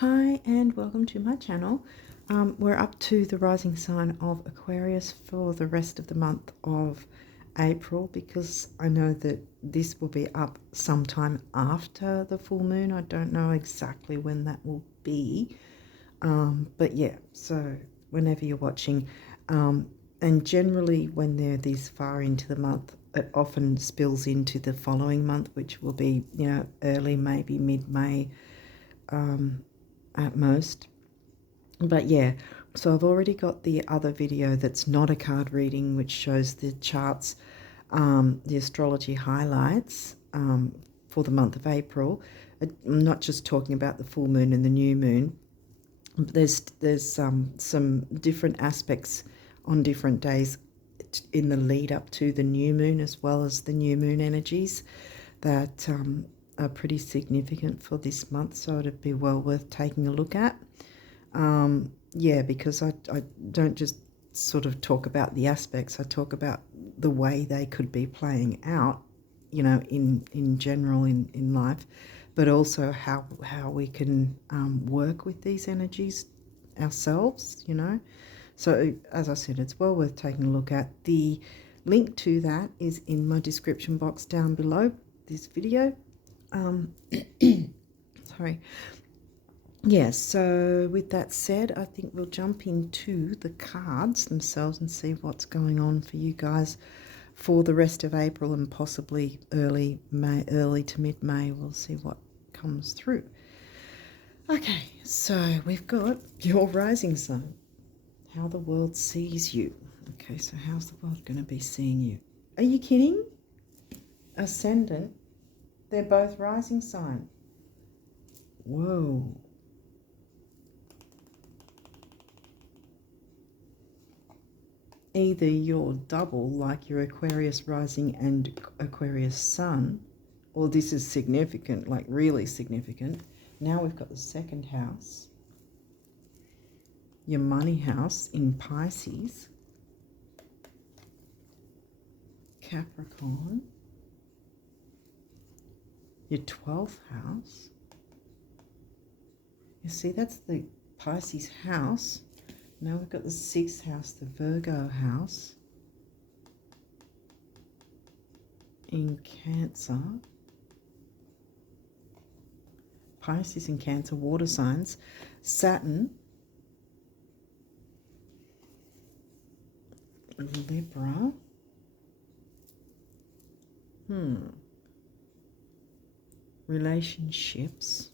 Hi and welcome to my channel. We're up to the rising sign of Aquarius for the rest of the month of April, because I know that this will be up sometime after the full moon. I don't know exactly when that will be, but yeah, so whenever you're watching, and generally when they're this far into the month, it often spills into the following month, which will be, early, maybe mid-May, at most. But yeah, so I've already got the other video that's not a card reading, which shows the charts, the astrology highlights for the month of April. I'm not just talking about the full moon and the new moon. There's some different aspects on different days in the lead up to the new moon, as well as the new moon energies that are pretty significant for this month, so it'd be well worth taking a look at. Yeah, because I don't just sort of talk about the aspects, I talk about the way they could be playing out, in general in life, but also how we can work with these energies ourselves, So as I said, it's well worth taking a look at. The link to that is in my description box down below this video. Sorry. Yeah, so with that said, I think we'll jump into the cards themselves and see what's going on for you guys for the rest of April and possibly early May, early to mid-May. We'll see what comes through. Okay, so we've got your rising sign, how the world sees you. Okay, so how's the world going to be seeing you? Are you kidding? Ascendant, they're both rising sign. Whoa. Either you're double, like your Aquarius rising and Aquarius sun, or this is significant, like really significant. Now we've got the second house, your money house in Pisces, Capricorn, your 12th house. You see, that's the Pisces house. Now we've got the 6th house, the Virgo house in Cancer. Pisces and Cancer, water signs. Saturn, Libra. Relationships.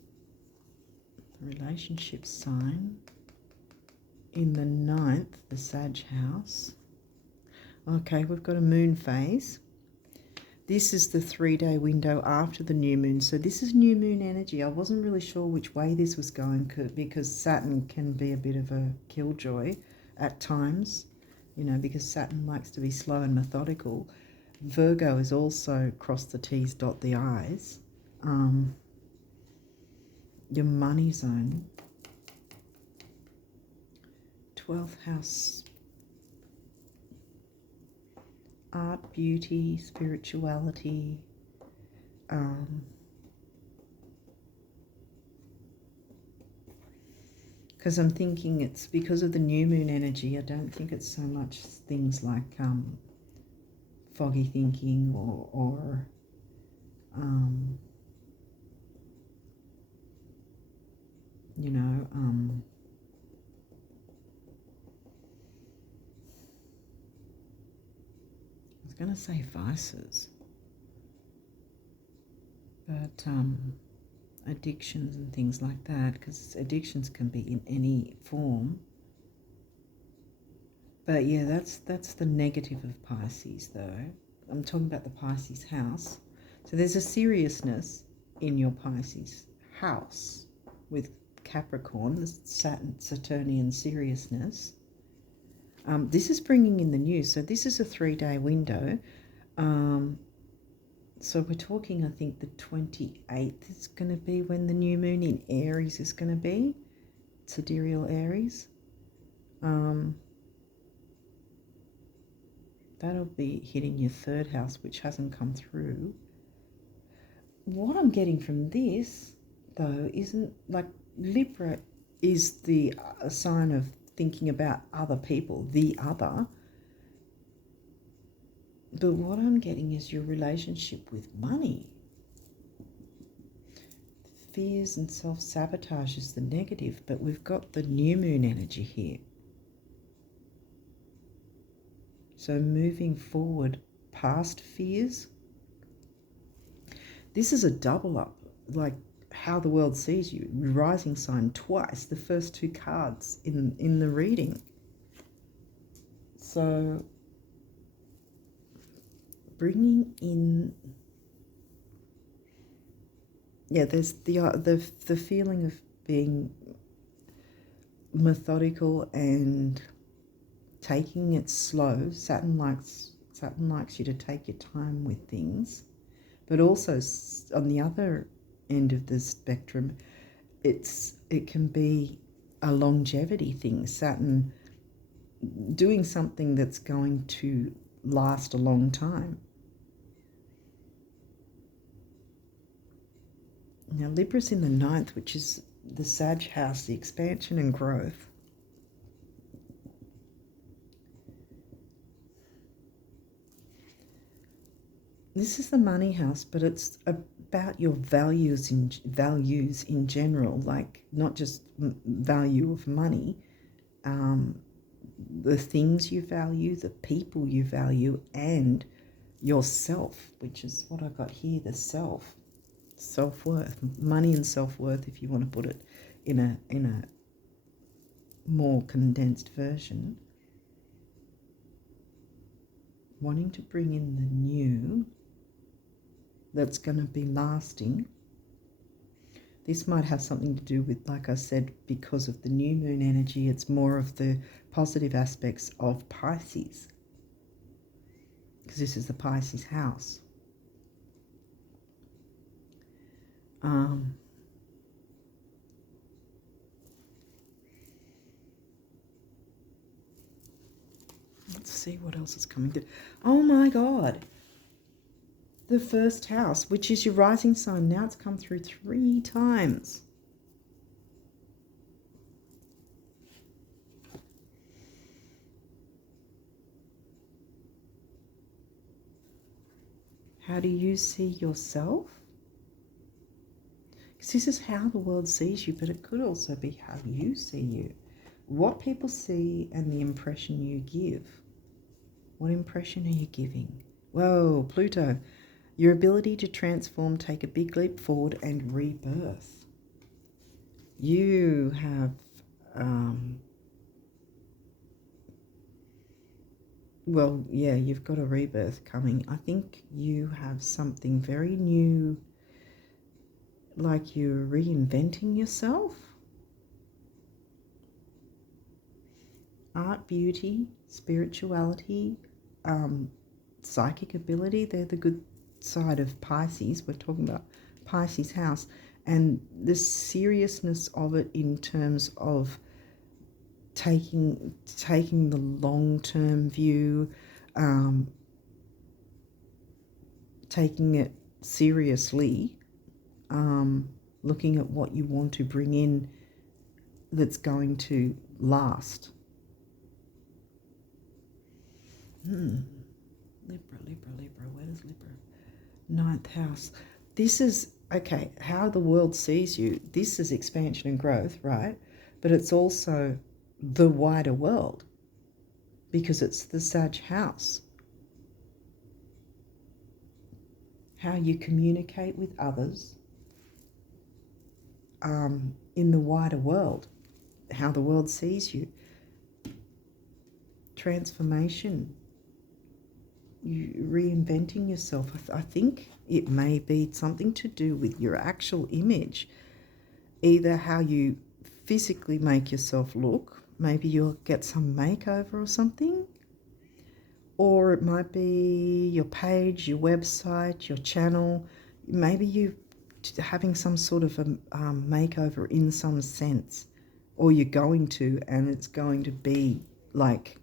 Relationship sign in the 9th, the Sag house. Okay, we've got a moon phase. This is the 3-day window after the new moon. So this is new moon energy. I wasn't really sure which way this was going, because Saturn can be a bit of a killjoy at times, because Saturn likes to be slow and methodical. Virgo is also cross the T's, dot the I's. Your money zone, 12th house, art, beauty, spirituality, because I'm thinking it's because of the new moon energy. I don't think it's so much things like foggy thinking or I was going to say vices, but addictions and things like that, because addictions can be in any form. But yeah, that's the negative of Pisces, though. I'm talking about the Pisces house. So there's a seriousness in your Pisces house with Capricorn, the Saturnian seriousness. This is bringing in the news. So this is a 3-day window. So we're talking, I think, the 28th is going to be when the new moon in Aries is going to be. Sidereal Aries. That'll be hitting your 3rd house, which hasn't come through. What I'm getting from this, though, isn't like Libra is the sign of thinking about other people, the other. But what I'm getting is your relationship with money. Fears and self-sabotage is the negative, but we've got the new moon energy here. So moving forward past fears. This is a double up, like how the world sees you. Rising sign twice, the first two cards in the reading. So bringing in, yeah, there's the feeling of being methodical and taking it slow. Saturn likes you to take your time with things, but also on the other end of the spectrum, it can be a longevity thing. Saturn doing something that's going to last a long time. Now Libra's in the 9th, which is the Sag house, the expansion and growth. This is the money house, but it's about your values in general, like not just value of money, the things you value, the people you value, and yourself, which is what I got here, the self-worth, money and self-worth, if you want to put it in a more condensed version. Wanting to bring in the new that's going to be lasting. This might have something to do with, like I said, because of the new moon energy, it's more of the positive aspects of Pisces, because this is the Pisces house. Let's see what else is coming through. Oh my God. The first house, which is your rising sign. Now it's come through 3 times. How do you see yourself? Because this is how the world sees you, but it could also be how you see you. What people see and the impression you give. What impression are you giving? Whoa, Pluto. Your ability to transform, take a big leap forward, and rebirth. You have well, yeah, you've got a rebirth coming. I think you have something very new, like you're reinventing yourself. Art, beauty, spirituality, psychic ability, they're the good side of Pisces. We're talking about Pisces house, and the seriousness of it in terms of taking the long-term view, taking it seriously, looking at what you want to bring in that's going to last. Libra, where does Libra? 9th house. This is, okay, how the world sees you. This is expansion and growth, right? But it's also the wider world, because it's the Sag house. How you communicate with others in the wider world, how the world sees you. Transformation, you reinventing yourself. I think it may be something to do with your actual image, either how you physically make yourself look. Maybe you'll get some makeover or something, or it might be your page, your website, your channel. Maybe you having some sort of a makeover in some sense, or you're going to, and it's going to be like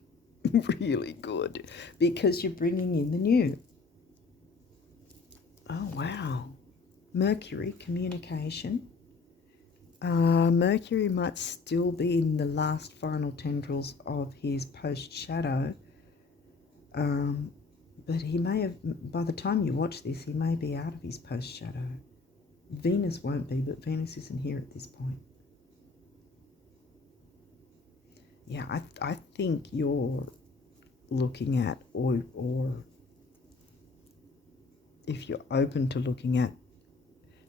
really good because you're bringing in the new. Oh wow. Mercury, communication, Mercury might still be in the last final tendrils of his post-shadow, but he may have, by the time you watch this, he may be out of his post-shadow. Venus won't be, but Venus isn't here at this point. Yeah, I think you're looking at, or if you're open to looking at,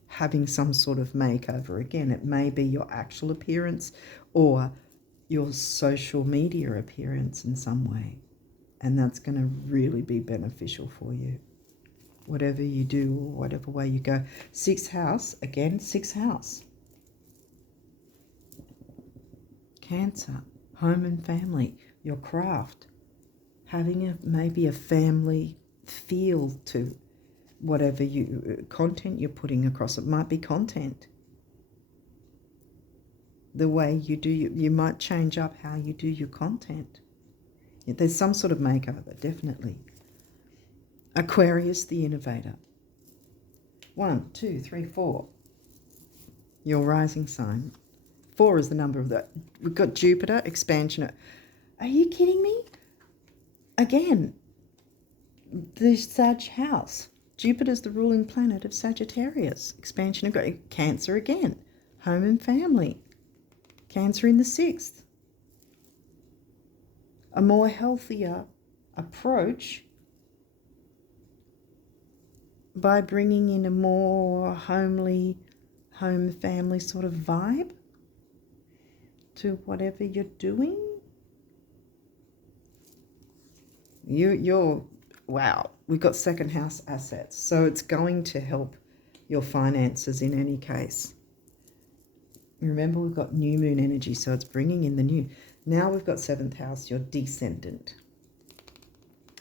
having some sort of makeover. Again, it may be your actual appearance or your social media appearance in some way. And that's going to really be beneficial for you. Whatever you do or whatever way you go. Sixth house, again, sixth house. Cancer, home and family, your craft. Having maybe a family feel to whatever content you're putting across. It might be content. The way you do, you might change up how you do your content. There's some sort of makeover, definitely. Aquarius, the innovator. 1, 2, 3, 4. Your rising sign. 4 is the number of that. We've got Jupiter, expansion. Are you kidding me? Again, the Sag house. Jupiter's the ruling planet of Sagittarius. Expansion of Cancer again. Home and family. Cancer in the 6th. A more healthier approach by bringing in a more homely, home family sort of vibe to whatever you're doing. You're wow, we've got second house assets, so it's going to help your finances in any case. Remember, we've got new moon energy, so it's bringing in the new. Now we've got seventh house, your descendant.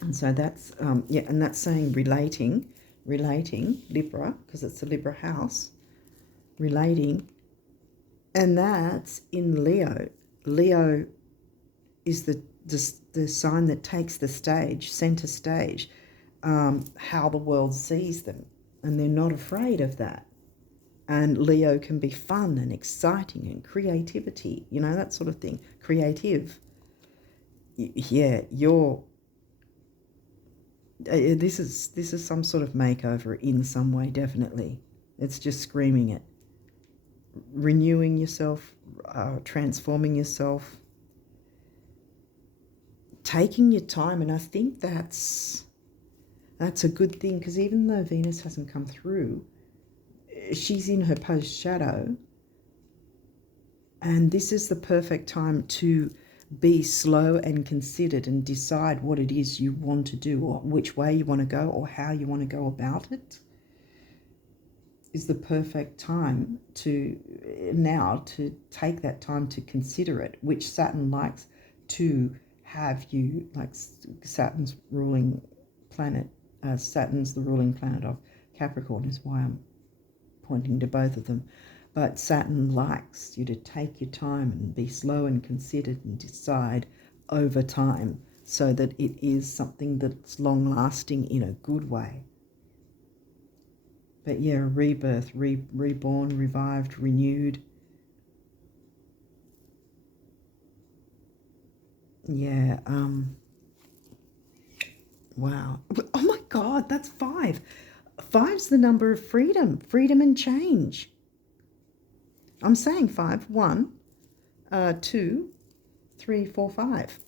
And so that's, yeah, and that's saying relating, Libra, because it's a Libra house, relating, and that's in Leo. Leo is the sign that takes the stage, center stage, how the world sees them, and they're not afraid of that. And Leo can be fun and exciting and creativity, you know, that sort of thing. Creative. Yeah, this is some sort of makeover in some way, definitely. It's just screaming it. Renewing yourself, transforming yourself, taking your time, and I think that's a good thing, because even though Venus hasn't come through, she's in her post-shadow, and this is the perfect time to be slow and considered and decide what it is you want to do, or which way you want to go, or how you want to go about it. Is the perfect time to take that time to consider it, which Saturn likes to have you, like Saturn's ruling planet, Saturn's the ruling planet of Capricorn, is why I'm pointing to both of them. But Saturn likes you to take your time and be slow and considered and decide over time, so that it is something that's long-lasting in a good way. But yeah, rebirth, reborn, revived, renewed. Yeah, wow. Oh my God, that's 5. 5's the number of freedom and change. I'm saying 5. 1, 2, 3, 4, 5.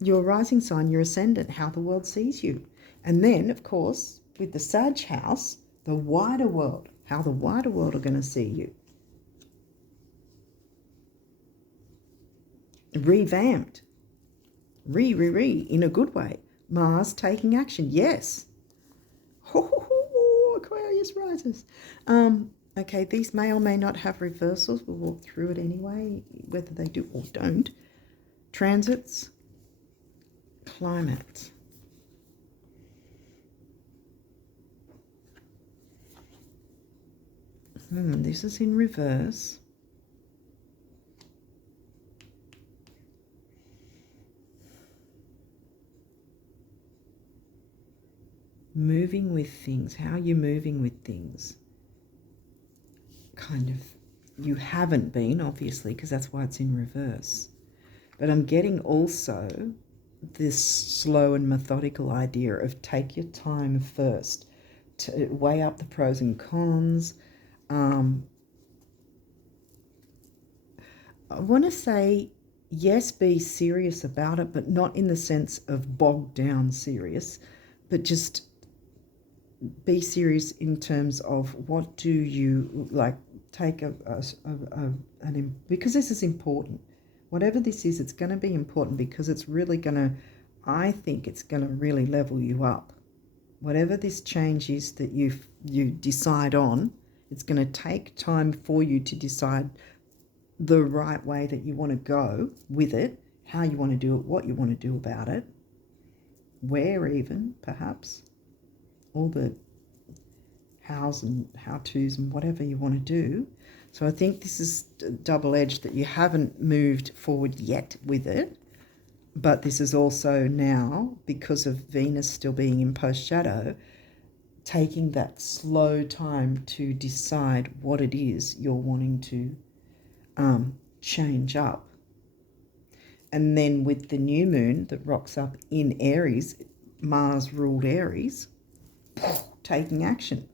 Your rising sign, your ascendant, how the world sees you. And then, of course, with the Sag house, the wider world, how the wider world are going to see you. Revamped. In a good way. Mars taking action, yes. Aquarius rises. Okay, these may or may not have reversals. We'll walk through it anyway, whether they do or don't. Transits, climate. This is in reverse. Moving with things. How are you moving with things? Kind of you haven't been, obviously, because that's why it's in reverse. But I'm getting also this slow and methodical idea of take your time first to weigh up the pros and cons. I want to say, yes, be serious about it, but not in the sense of bogged down serious, but just be serious in terms of what do you like. Take because this is important. Whatever this is, it's going to be important because it's really going to, I think it's going to really level you up. Whatever this change is that you decide on, it's going to take time for you to decide the right way that you want to go with it, how you want to do it, what you want to do about it, where even, perhaps, all the hows and how-tos and whatever you want to do. So I think this is double-edged, that you haven't moved forward yet with it, but this is also now, because of Venus still being in post-shadow, taking that slow time to decide what it is you're wanting to change up. And then with the new moon that rocks up in Aries, Mars ruled Aries, taking action.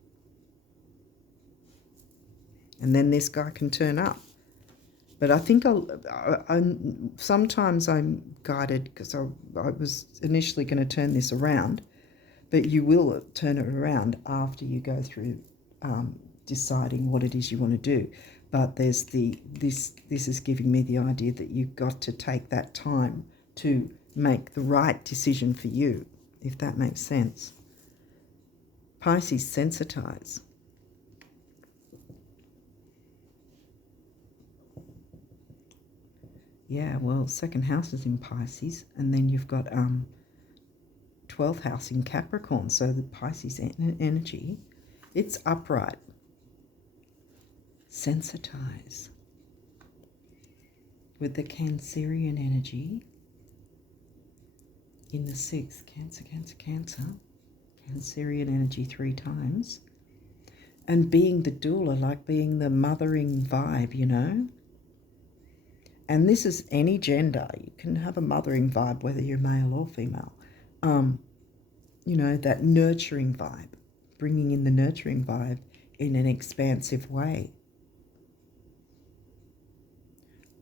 And then this guy can turn up. But I think sometimes I'm guided, because I was initially going to turn this around, but you will turn it around after you go through deciding what it is you want to do. But there's this is giving me the idea that you've got to take that time to make the right decision for you, if that makes sense. Pisces, sensitize. Yeah, well, second house is in Pisces, and then you've got 12th house in Capricorn. So the Pisces energy, it's upright. Sensitize. With the Cancerian energy in the 6th, Cancer, Cancer, Cancer. Cancerian energy 3 times. And being the doula, like being the mothering vibe, you know. And this is any gender. You can have a mothering vibe, whether you're male or female. You know, that nurturing vibe, bringing in the nurturing vibe in an expansive way.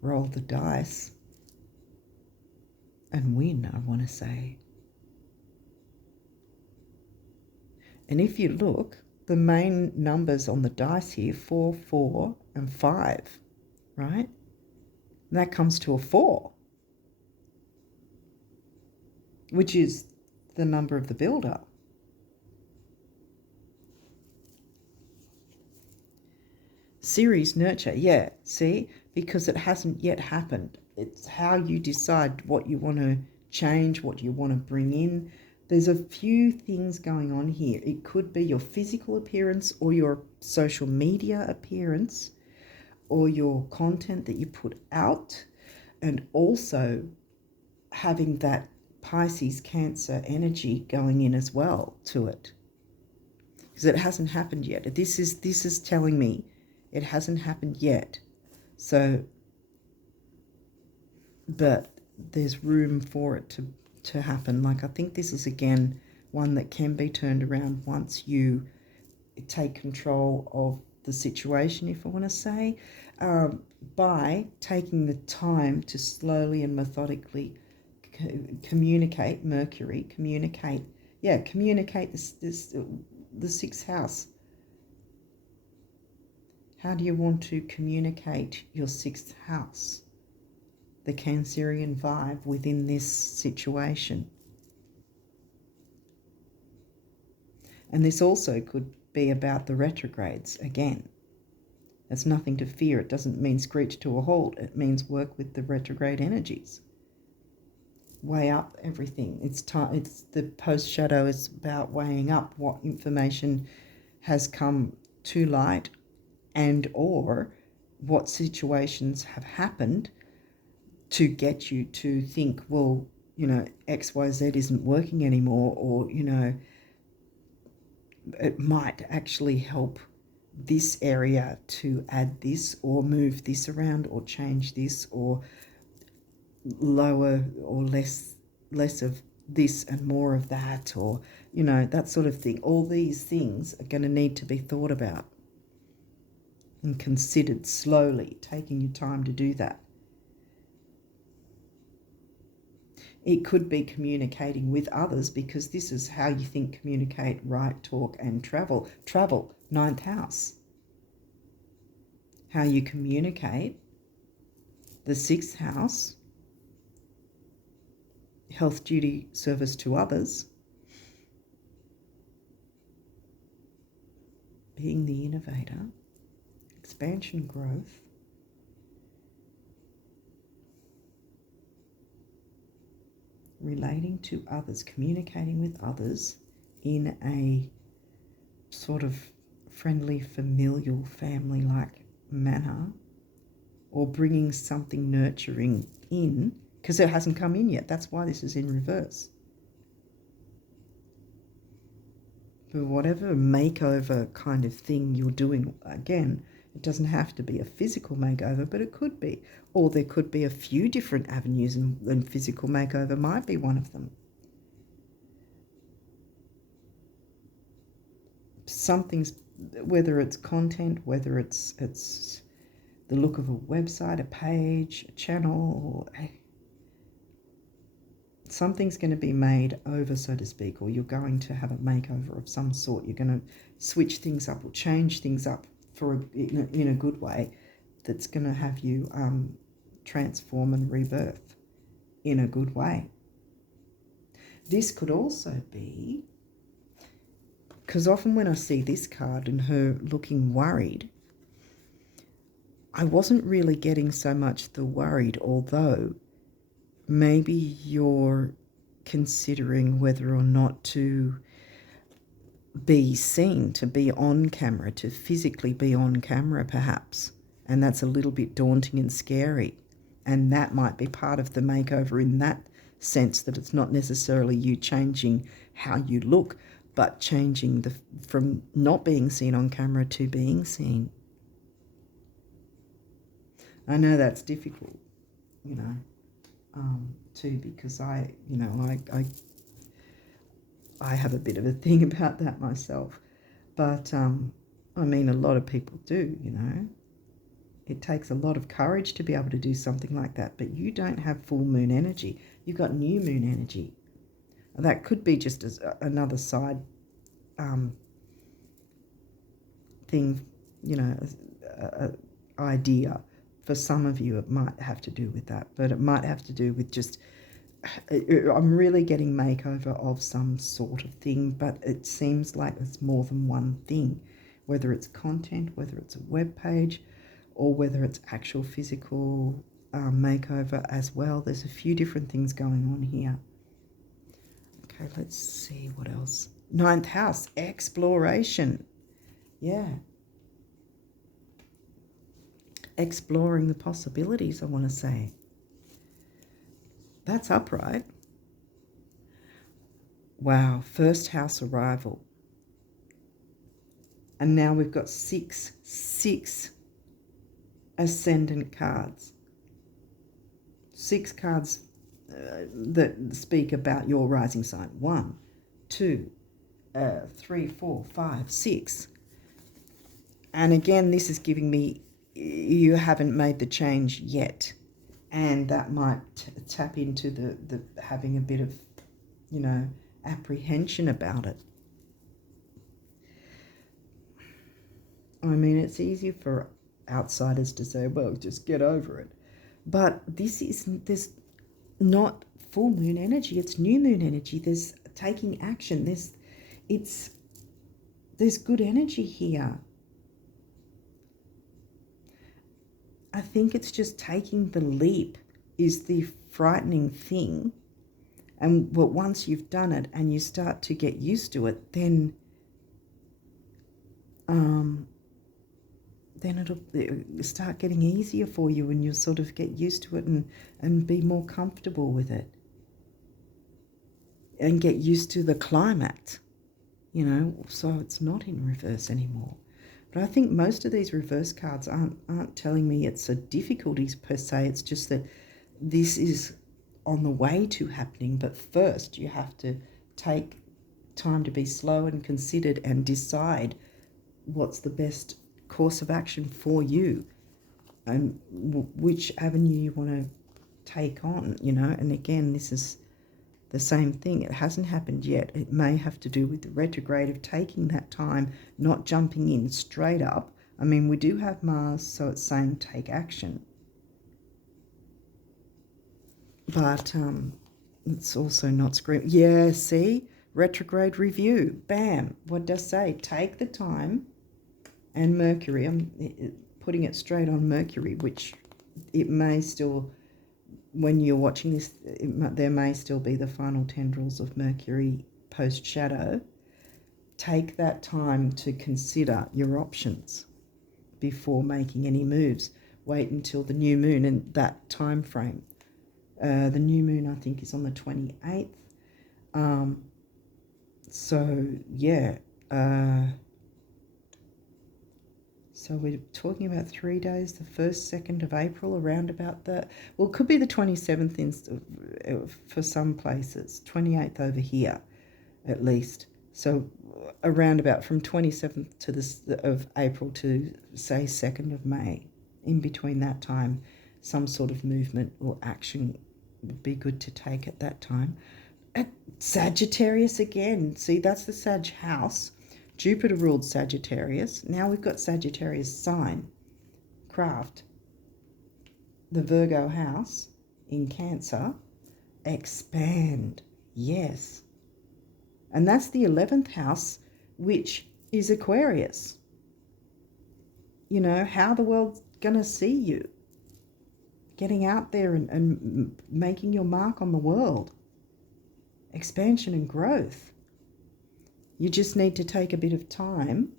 Roll the dice and win, I want to say. And if you look, the main numbers on the dice here, 4, 4, and 5, right? And that comes to a 4, which is the number of the builder. Series nurture, yeah, see? Because it hasn't yet happened. It's how you decide what you want to change, what you want to bring in. There's a few things going on here. It could be your physical appearance or your social media appearance or your content that you put out, and also having that Pisces Cancer energy going in as well to it, because it hasn't happened yet. This is telling me it hasn't happened yet. So, but there's room for it to happen. Like, I think this is again one that can be turned around once you take control of the situation, if I want to say, by taking the time to slowly and methodically communicate Mercury, communicate the 6th house. How do you want to communicate your 6th house, the Cancerian vibe within this situation? And this also could be about the retrogrades again. It's nothing to fear. It doesn't mean screech to a halt. It means work with the retrograde energies. Weigh up everything. It's the post shadow is about weighing up what information has come to light, and or what situations have happened to get you to think, well, you know, XYZ isn't working anymore, or, you know, it might actually help this area to add this or move this around or change this or lower or less of this and more of that, or, you know, that sort of thing. All these things are going to need to be thought about and considered slowly, taking your time to do that. It could be communicating with others, because this is how you think, communicate, write, talk, and travel. Travel, 9th house. How you communicate, the 6th house, health, duty, service to others, being the innovator, expansion, growth, relating to others, communicating with others in a sort of friendly, familial, family-like manner, or bringing something nurturing in, because it hasn't come in yet. That's why this is in reverse. But whatever makeover kind of thing you're doing, again, it doesn't have to be a physical makeover, but it could be. Or there could be a few different avenues, and physical makeover might be one of them. Something's, whether it's content, whether it's the look of a website, a page, a channel, or something's going to be made over, so to speak, or you're going to have a makeover of some sort. You're going to switch things up or change things up in a good way, that's going to have you transform and rebirth in a good way. This could also be, because often when I see this card and her looking worried, I wasn't really getting so much the worried, although maybe you're considering whether or not to be seen, to be on camera, to physically be on camera perhaps. And that's a little bit daunting and scary. And that might be part of the makeover, in that sense, that it's not necessarily you changing how you look, but changing from not being seen on camera to being seen. I know that's difficult, you know, too, because I have a bit of a thing about that myself. But, I mean, a lot of people do, you know. It takes a lot of courage to be able to do something like that, but you don't have full moon energy. You've got new moon energy. That could be just as another side thing, you know, idea. For some of you, it might have to do with that, but it might have to do with just, I'm really getting makeover of some sort of thing, but it seems like it's more than one thing, whether it's content, whether it's a web page, or whether it's actual physical makeover as well. There's a few different things going on here. Okay, let's see what else. 9th house, exploration. Yeah. Exploring the possibilities, I want to say. That's upright. Wow, 1st house arrival. And now we've got six Ascendant cards. 6 cards that speak about your rising sign. 1, 2, 3, 4, 5, 6. And again, this is giving me you haven't made the change yet. And that might tap into the having a bit of, you know, apprehension about it. I mean, it's easier for outsiders to say, well, just get over it. But there's not full moon energy, it's new moon energy. There's taking action. There's good energy here. I think it's just taking the leap is the frightening thing. But once you've done it and you start to get used to it, then it'll start getting easier for you, and you'll sort of get used to it and be more comfortable with it. And get used to the climate, you know, so it's not in reverse anymore. But I think most of these reverse cards aren't telling me it's a difficulties per se. It's just that this is on the way to happening. But first you have to take time to be slow and considered and decide what's the best course of action for you and which avenue you want to take on, you know. And again, this is the same thing. It hasn't happened yet. It may have to do with the retrograde of taking that time, not jumping in straight up. I mean, we do have Mars, so it's saying take action. But it's also not screaming. Yeah, see? Retrograde review. Bam. What does say? Take the time. And Mercury. I'm putting it straight on Mercury, which it may still, when you're watching this, there may still be the final tendrils of Mercury post-shadow. Take that time to consider your options before making any moves. Wait until the new moon and that time frame. The new moon, I think, is on the 28th. So, yeah. So we're talking about 3 days, the 1st, 2nd of April, around about the, well, it could be the 27th for some places, 28th over here, at least. So around about from 27th to of April to, say, 2nd of May. In between that time, some sort of movement or action would be good to take at that time. At Sagittarius again. See, that's the Sag house. Jupiter ruled Sagittarius. Now we've got Sagittarius sign, craft. The Virgo house in Cancer, expand. Yes. And that's the 11th house, which is Aquarius. You know, how the world's going to see you. Getting out there and making your mark on the world. Expansion and growth. You just need to take a bit of time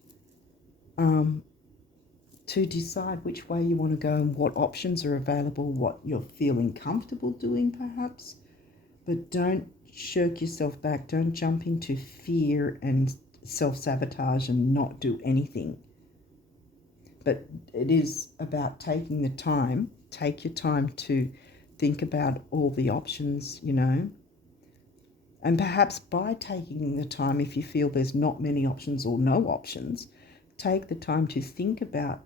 to decide which way you want to go and what options are available, what you're feeling comfortable doing perhaps. But don't shirk yourself back. Don't jump into fear and self-sabotage and not do anything. But it is about taking the time. Take your time to think about all the options, you know. And perhaps by taking the time, if you feel there's not many options or no options, take the time to think about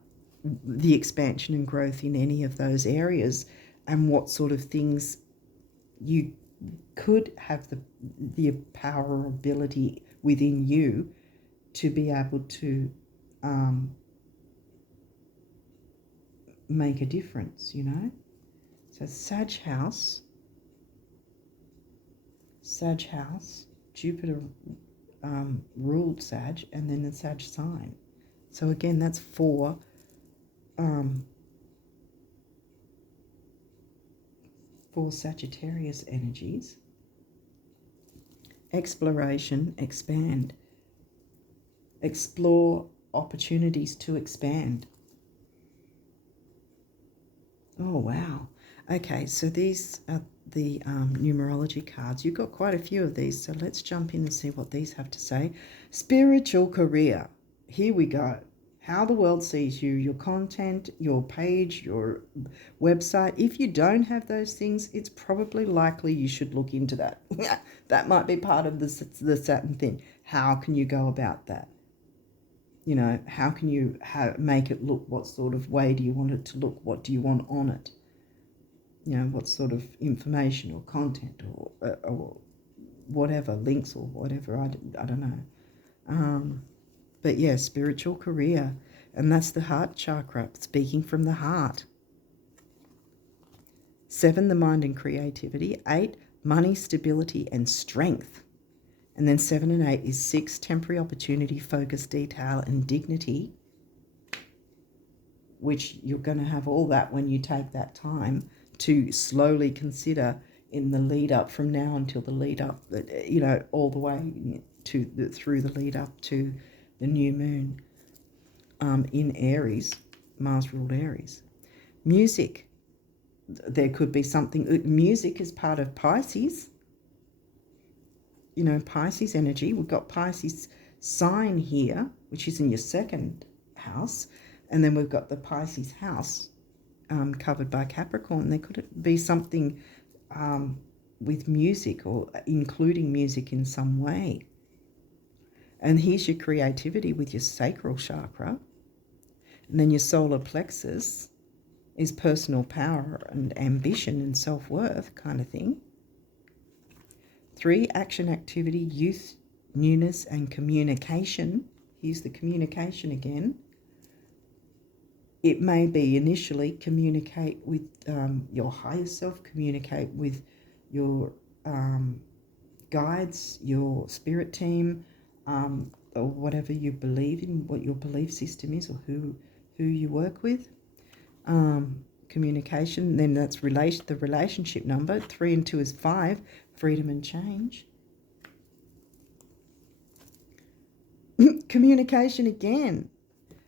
the expansion and growth in any of those areas and what sort of things you could have the power or ability within you to be able to make a difference, you know. So Sag house, Jupiter ruled Sag, and then the Sag sign. So again, that's four Sagittarius energies. Exploration, expand. Explore opportunities to expand. Oh, wow. Okay, so these are the numerology cards. You've got quite a few of these, so let's jump in and see what these have to say. Spiritual career. Here we go. How the world sees you, your content, your page, your website. If you don't have those things, it's probably likely you should look into that. That might be part of the Saturn thing. How can you go about that? You know, how can you make it look? What sort of way do you want it to look? What do you want on it? You know, what sort of information or content or whatever, links or whatever, I don't know. But yeah, spiritual career. And that's the heart chakra, speaking from the heart. 7, the mind and creativity. 8, money, stability and strength. And then 7 and 8 is 6, temporary opportunity, focus, detail and dignity, which you're going to have all that when you take that time to slowly consider in the lead up from now until the lead up, you know, all the way to through the lead up to the new moon in Aries, Mars ruled Aries. Music. There could be something, music is part of Pisces. You know, Pisces energy. We've got Pisces sign here, which is in your 2nd house, and then we've got the Pisces house covered by Capricorn. There could be something with music or including music in some way. And here's your creativity with your sacral chakra. And then your solar plexus is personal power and ambition and self-worth kind of thing. 3, action, activity, youth, newness, and communication. Here's the communication again. It may be initially communicate with your higher self, communicate with your guides, your spirit team, or whatever you believe in, what your belief system is, or who you work with. Communication, then that's the relationship number. 3 and 2 is 5, freedom and change. Communication again.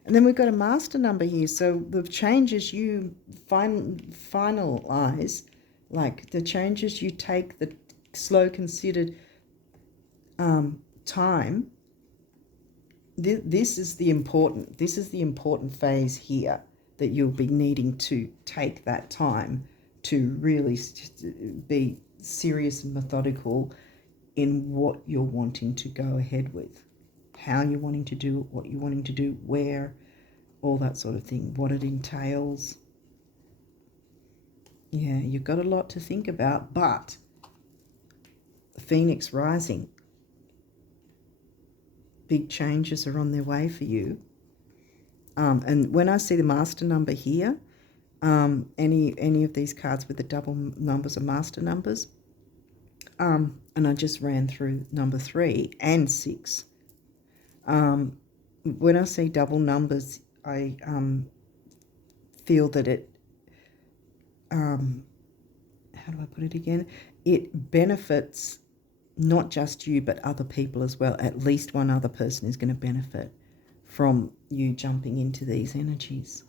And then we've got a master number here. So the changes you finalize, like the changes you take, the slow, considered time. This is the important phase here, that you'll be needing to take that time to really be serious and methodical in what you're wanting to go ahead with, how you're wanting to do it, what you're wanting to do, where, all that sort of thing, what it entails. Yeah, you've got a lot to think about, but Phoenix rising, big changes are on their way for you. And when I see the master number here, any of these cards with the double numbers are master numbers. And I just ran through number 3 and 6. When I see double numbers, I feel that it, how do I put it again? It benefits not just you, but other people as well. At least one other person is going to benefit from you jumping into these energies.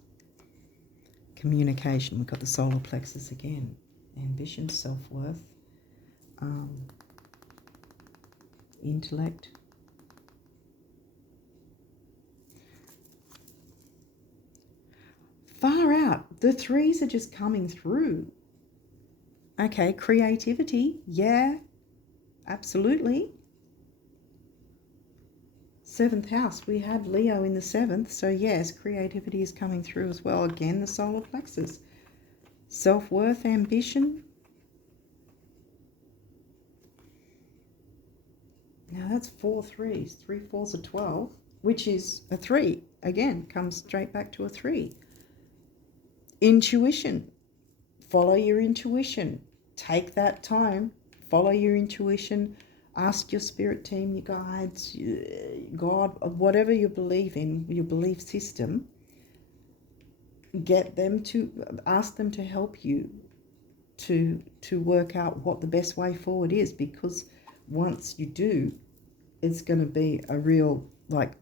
Communication, we've got the solar plexus again. Ambition, self-worth, intellect. Far out. The 3s are just coming through. Okay, creativity. Yeah, absolutely. 7th house, we had Leo in the 7th, so yes, creativity is coming through as well. Again, the solar plexus. Self-worth, ambition. Now that's 4 3s. 3 4s are 12, which is a 3. Again, comes straight back to a 3. Intuition. Follow your intuition. Take that time. Follow your intuition. Ask your spirit team, your guides, God, whatever you believe in, your belief system. Ask them to help you to work out what the best way forward is, because once you do, it's going to be a real, like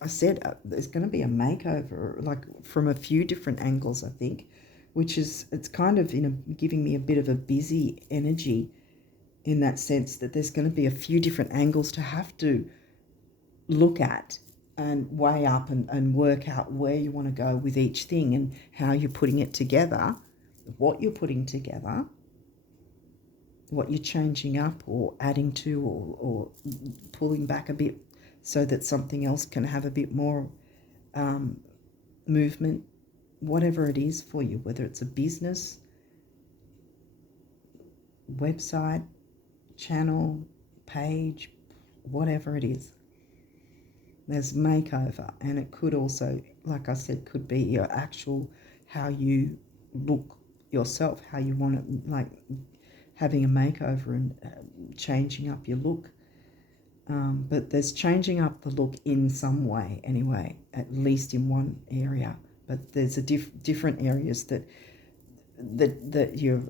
I said, there's going to be a makeover, like from a few different angles, I think, which is, it's kind of giving me a bit of a busy energy, in that sense that there's going to be a few different angles to have to look at and weigh up and work out where you want to go with each thing and how you're putting it together, what you're putting together, what you're changing up or adding to, or pulling back a bit so that something else can have a bit more movement, whatever it is for you, whether it's a business, website, channel, page, whatever it is. There's makeover, and it could also, like I said, could be your actual, how you look yourself, how you want it, like having a makeover and changing up your look. But there's changing up the look in some way anyway, at least in one area. But there's a different areas that you're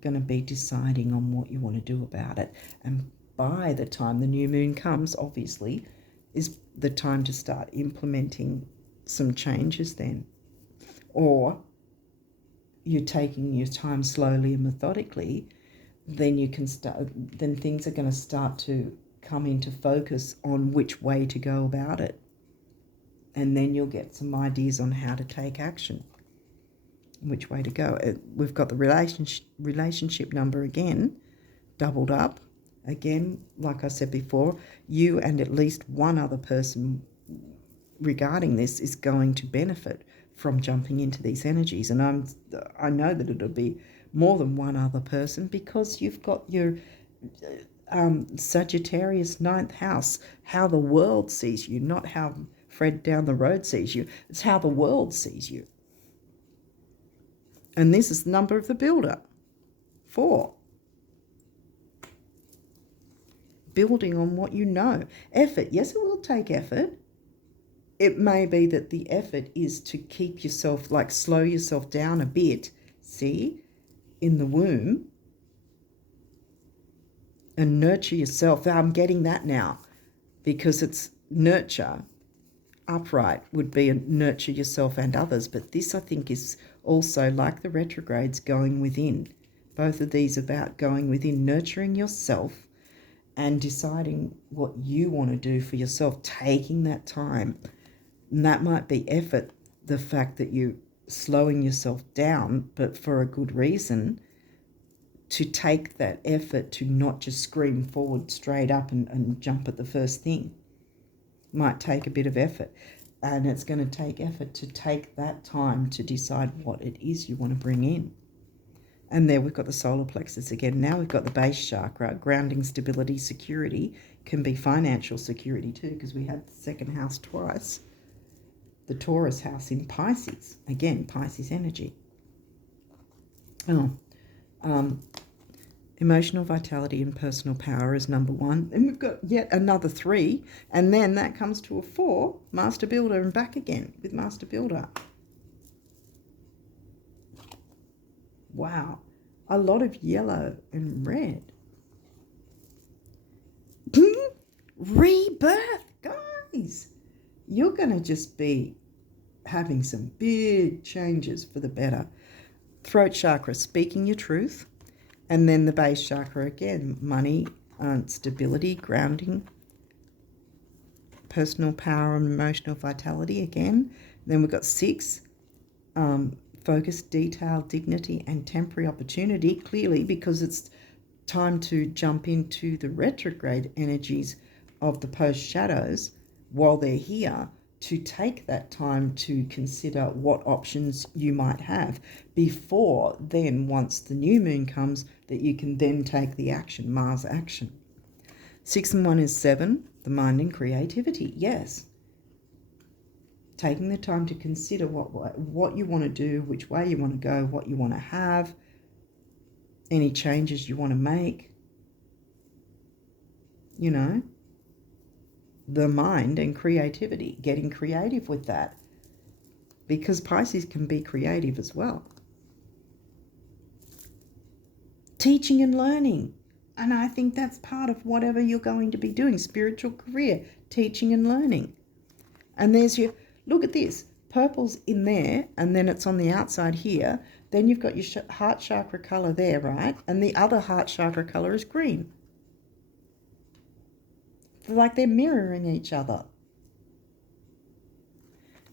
going to be deciding on what you want to do about it. And by the time the new moon comes, obviously, is the time to start implementing some changes then. Or you're taking your time slowly and methodically, then you can start, then things are going to start to come into focus on which way to go about it. And then you'll get some ideas on how to take action, which way to go. We've got the relationship number again, doubled up. Again, like I said before, you and at least one other person regarding this is going to benefit from jumping into these energies. And I know that it'll be more than one other person, because you've got your Sagittarius 9th house, how the world sees you, not how Fred down the road sees you. It's how the world sees you. And this is the number of the builder, 4. Building on what you know. Effort. Yes, it will take effort. It may be that the effort is to keep yourself, like slow yourself down a bit, see, in the womb, and nurture yourself. I'm getting that now, because it's nurture. Upright would be a nurture yourself and others, but this I think is also, like the retrogrades, going within. Both of these about going within, nurturing yourself and deciding what you want to do for yourself, taking that time. And that might be effort, the fact that you're slowing yourself down, but for a good reason, to take that effort to not just scream forward straight up and jump at the first thing. Might take a bit of effort, and it's going to take effort to take that time to decide what it is you want to bring in. And there we've got the solar plexus again. Now we've got the base chakra, grounding, stability, security. Can be financial security too, because we had the second house twice. The Taurus house in Pisces. Again, Pisces energy. Emotional vitality and personal power is number 1. And we've got yet another 3. And then that comes to a 4, Master Builder, and back again with Master Builder. Wow. A lot of yellow and red. Rebirth, guys. You're going to just be having some big changes for the better. Throat chakra, speaking your truth. And then the base chakra again, money, stability, grounding, personal power and emotional vitality again. Then we've got 6, focus, detail, dignity, and temporary opportunity, clearly because it's time to jump into the retrograde energies of the post-shadows while they're here, to take that time to consider what options you might have before then, once the new moon comes, that you can then take the action, Mars action. 6 and 1 is 7, the mind and creativity. Yes. Taking the time to consider what you want to do, which way you want to go, what you want to have, any changes you want to make. You know, the mind and creativity, getting creative with that, because Pisces can be creative as well. Teaching and learning, and I think that's part of whatever you're going to be doing, spiritual career, teaching and learning. And there's your, look at this, purple's in there, and then it's on the outside here. Then you've got your heart chakra color there, right? And the other heart chakra color is green. Like they're mirroring each other.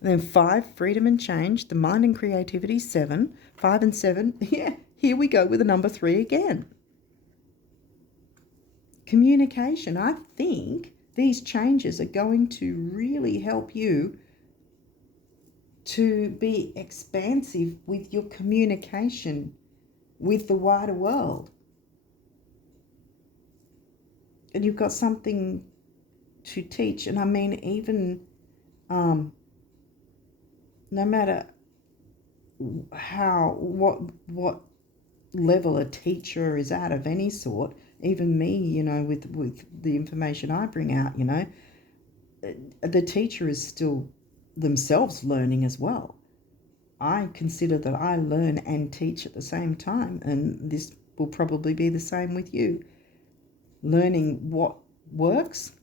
And then 5, freedom and change, the mind and creativity, 7, 5 and 7. Yeah, here we go with the number 3 again. Communication. I think these changes are going to really help you to be expansive with your communication with the wider world. And you've got something to teach. And I mean, even no matter what level a teacher is at of any sort, even me, you know, with the information I bring out, you know, the teacher is still themselves learning as well. I consider that I learn and teach at the same time, and this will probably be the same with you. Learning what works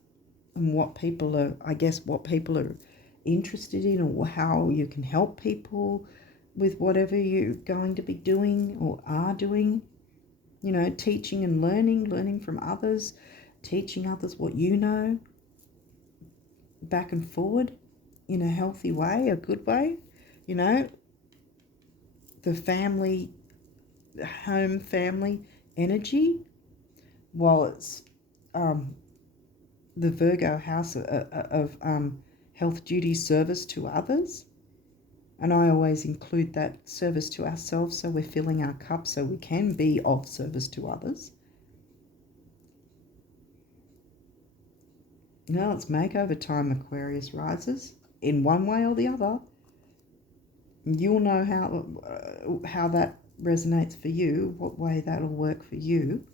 and what people are, I guess, what people are interested in, or how you can help people with whatever you're going to be doing or are doing. You know, teaching and learning from others, teaching others what you know, back and forward. in a healthy way, a good way. You know, the family, home family energy, while it's the Virgo house of health duty, service to others. And I always include that service to ourselves, so we're filling our cup so we can be of service to others. Now it's makeover time, Aquarius risers, in one way or the other. You'll know how that resonates for you, what way that'll work for you.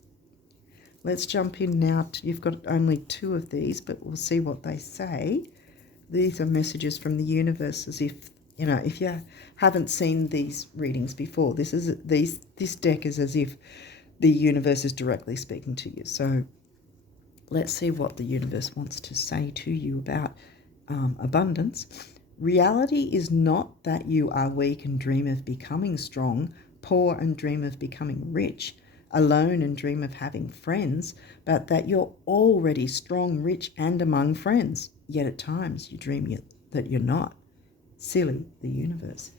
Let's jump in now. You've got only 2 of these, but we'll see what they say. These are messages from the universe, as if, you know, if you haven't seen these readings before, this deck is as if the universe is directly speaking to you. So let's see what the universe wants to say to you about abundance. Reality is not that you are weak and dream of becoming strong, poor and dream of becoming rich, alone and dream of having friends, but that you're already strong, rich, and among friends. Yet at times you dream that you're not. Silly, the universe.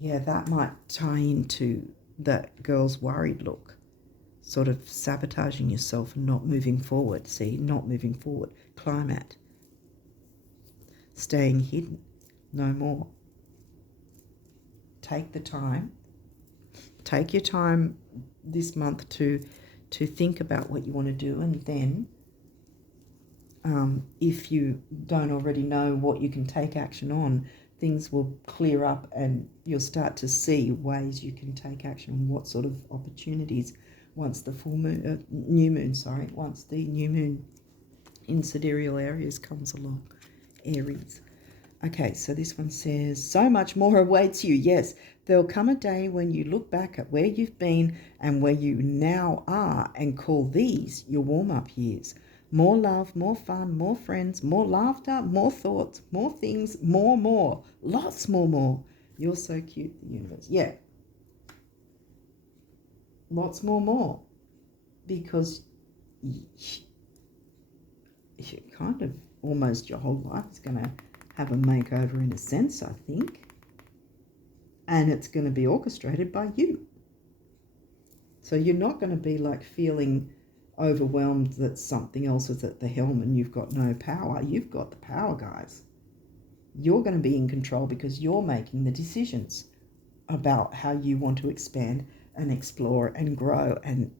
Yeah, that might tie into that girl's worried look, sort of sabotaging yourself and not moving forward. See, not moving forward. Climate. Staying hidden. No more. Take the time. Take your time this month to think about what you want to do, and then if you don't already know what you can take action on, things will clear up and you'll start to see ways you can take action, what sort of opportunities once the once the new moon in sidereal areas comes along. Aries. Okay, so this one says, so much more awaits you. Yes, there'll come a day when you look back at where you've been and where you now are and call these your warm-up years. More love, more fun, more friends, more laughter, more thoughts, more things, more. Lots more. You're so cute, the universe. Yeah. Lots more. Because you kind of almost your whole life is going to have a makeover in a sense, I think. And it's going to be orchestrated by you. So you're not going to be like feeling overwhelmed that something else is at the helm and you've got no power. You've got the power, guys. You're going to be in control because you're making the decisions about how you want to expand and explore and grow. And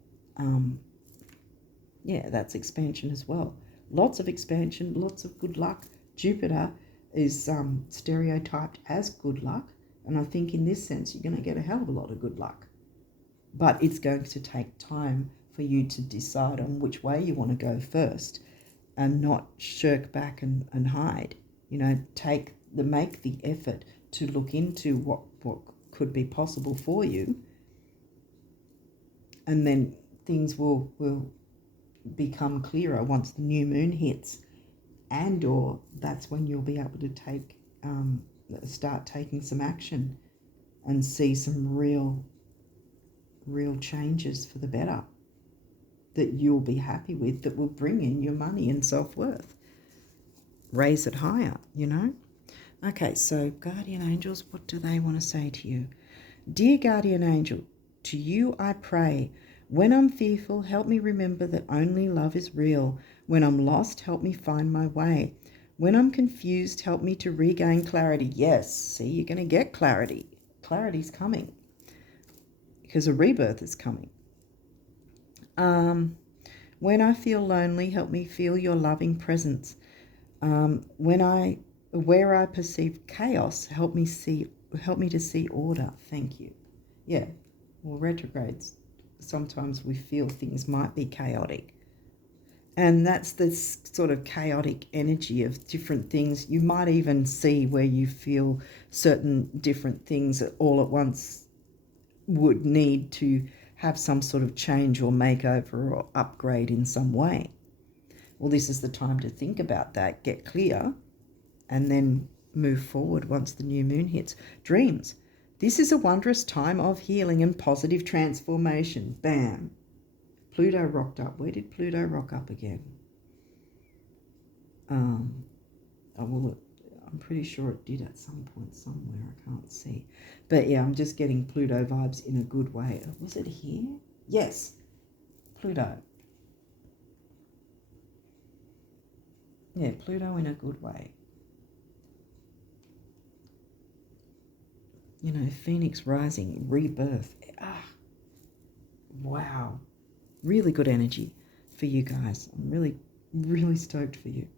yeah, that's expansion as well. Lots of expansion, lots of good luck. Jupiter is stereotyped as good luck, and I think in this sense you're going to get a hell of a lot of good luck, but it's going to take time for you to decide on which way you want to go first and not shirk back and hide. You know, make the effort to look into what could be possible for you, and then things will become clearer once the new moon hits. And or that's when you'll be able to start taking some action and see some real changes for the better that you'll be happy with, that will bring in your money and self-worth. Raise it higher, you know. Okay, so guardian angels, what do they want to say to you? Dear guardian angel, to you I pray. When I'm fearful, help me remember that only love is real. When I'm lost, help me find my way. When I'm confused, help me to regain clarity. Yes, see, you're going to get clarity. Clarity's coming because a rebirth is coming. When I feel lonely, help me feel your loving presence. Where I perceive chaos, help me to see order. Thank you. Yeah, well, retrogrades, sometimes we feel things might be chaotic. And that's this sort of chaotic energy of different things. You might even see where you feel certain different things all at once would need to have some sort of change or makeover or upgrade in some way. Well, this is the time to think about that, get clear, and then move forward once the new moon hits. Dreams. This is a wondrous time of healing and positive transformation. Bam. Pluto rocked up. Where did Pluto rock up again? I'm pretty sure it did at some point somewhere. I can't see. But yeah, I'm just getting Pluto vibes in a good way. Was it here? Yes, Pluto. Yeah, Pluto in a good way. You know, Phoenix rising, rebirth. Ah, wow. Really good energy for you guys. I'm really, really stoked for you.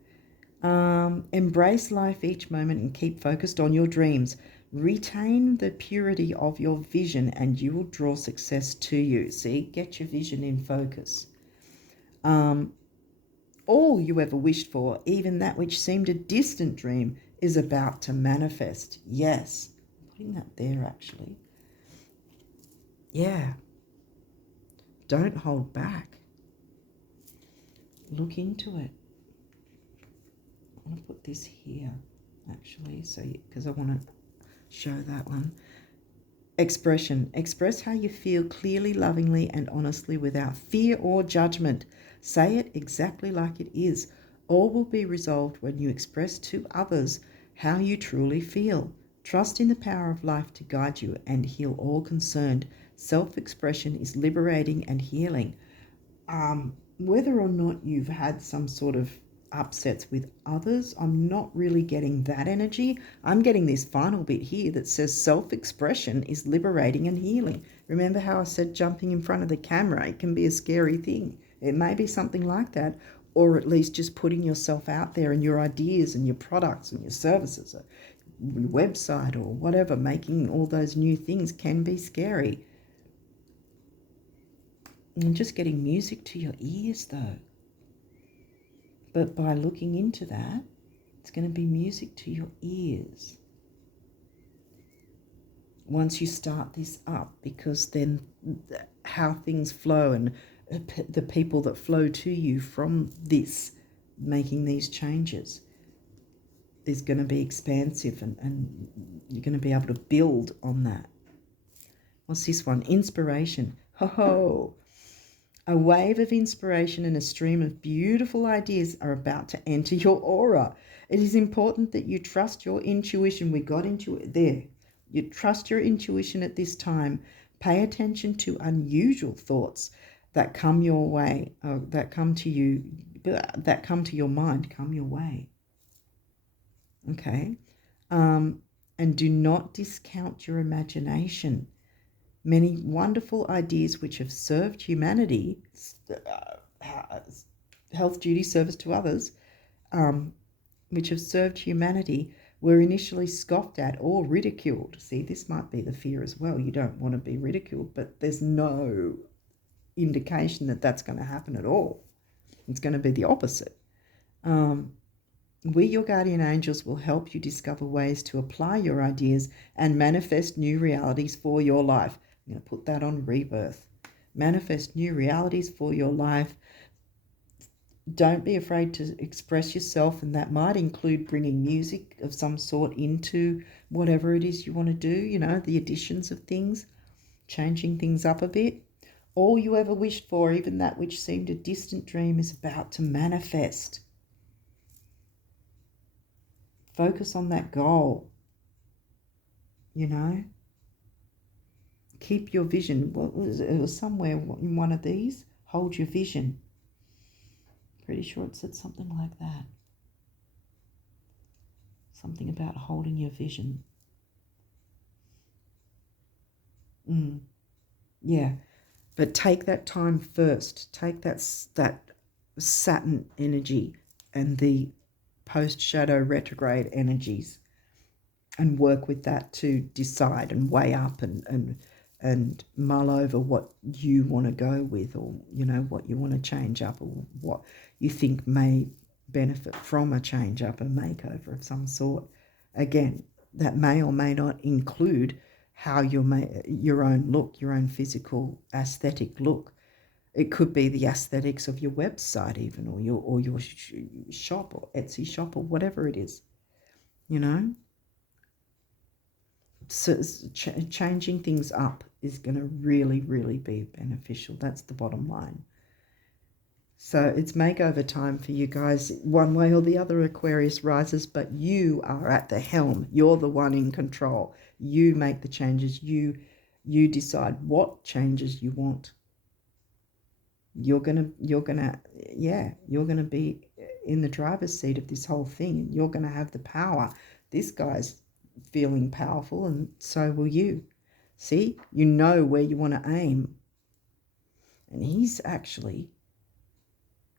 Embrace life each moment and keep focused on your dreams. Retain the purity of your vision and you will draw success to you. See, get your vision in focus. All you ever wished for, even that which seemed a distant dream, is about to manifest. Yes. I'm putting that there actually. Yeah. Don't hold back. Look into it. I want to put this here actually, so because I want to show that one. Expression. Express how you feel clearly, lovingly, and honestly without fear or judgment. Say it exactly like it is. All will be resolved when you express to others how you truly feel. Trust in the power of life to guide you and heal all concerned. Self-expression is liberating and healing. Whether or not you've had some sort of upsets with others, I'm not really getting that energy. I'm getting this final bit here that says self-expression is liberating and healing. Remember how I said jumping in front of the camera, it can be a scary thing. It may be something like that, or at least just putting yourself out there and your ideas and your products and your services, your website or whatever, making all those new things can be scary. And just getting music to your ears though. But by looking into that, it's going to be music to your ears once you start this up, because then how things flow and the people that flow to you from this, making these changes, is going to be expansive and you're going to be able to build on that. What's this one? Inspiration. Ho! A wave of inspiration and a stream of beautiful ideas are about to enter your aura. It is important that you trust your intuition. We got into it there. You trust your intuition at this time. Pay attention to unusual thoughts that come your way, that come to you, that come to your mind, come your way. Okay? And do not discount your imagination. Many wonderful ideas which have served humanity, health, duty, service to others, which have served humanity, were initially scoffed at or ridiculed. See, this might be the fear as well. You don't want to be ridiculed, but there's no indication that that's going to happen at all. It's going to be the opposite. We, your guardian angels, will help you discover ways to apply your ideas and manifest new realities for your life. I'm going to put that on rebirth. Manifest new realities for your life. Don't be afraid to express yourself, and that might include bringing music of some sort into whatever it is you want to do, you know, the additions of things, changing things up a bit. All you ever wished for, even that which seemed a distant dream, is about to manifest. Focus on that goal, you know. Keep your vision. What was it? It was somewhere in one of these. Hold your vision. Pretty sure it said something like that. Something about holding your vision. Yeah. But take that time first. Take that Saturn energy and the post-shadow retrograde energies and work with that to decide and weigh up and mull over what you want to go with, or, you know, what you want to change up, or what you think may benefit from a change up, a makeover of some sort. Again, that may or may not include how your own look, your own physical aesthetic look. It could be the aesthetics of your website even, or your shop or Etsy shop or whatever it is, you know. So changing things up is going to really, really be beneficial. That's the bottom line. So it's makeover time for you guys, one way or the other, Aquarius risers, but you are at the helm. You're the one in control. You make the changes. You decide what changes you want. You're gonna be in the driver's seat of this whole thing, and you're gonna have the power. This guy's feeling powerful, and so will you. See, you know where you want to aim, and he's actually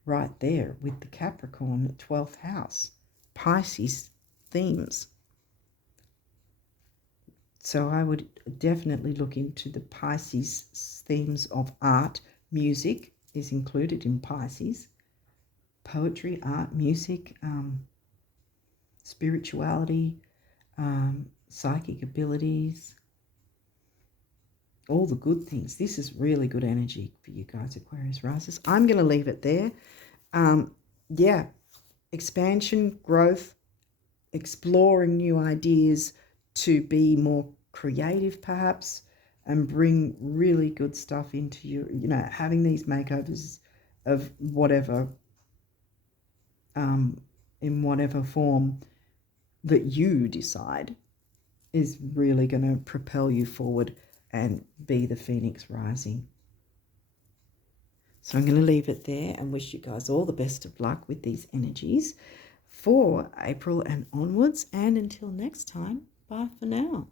right there with the Capricorn at 12th house, Pisces themes. So I would definitely look into the Pisces themes of art. Music is included in Pisces. Poetry, art, music, spirituality, psychic abilities, all the good things. This is really good energy for you guys, Aquarius risers. I'm going to leave it there. Yeah, expansion, growth, exploring new ideas to be more creative perhaps, and bring really good stuff into you. You know, having these makeovers of whatever, in whatever form that you decide, is really going to propel you forward and be the phoenix rising. So I'm going to leave it there and wish you guys all the best of luck with these energies for April and onwards. And until next time, bye for now.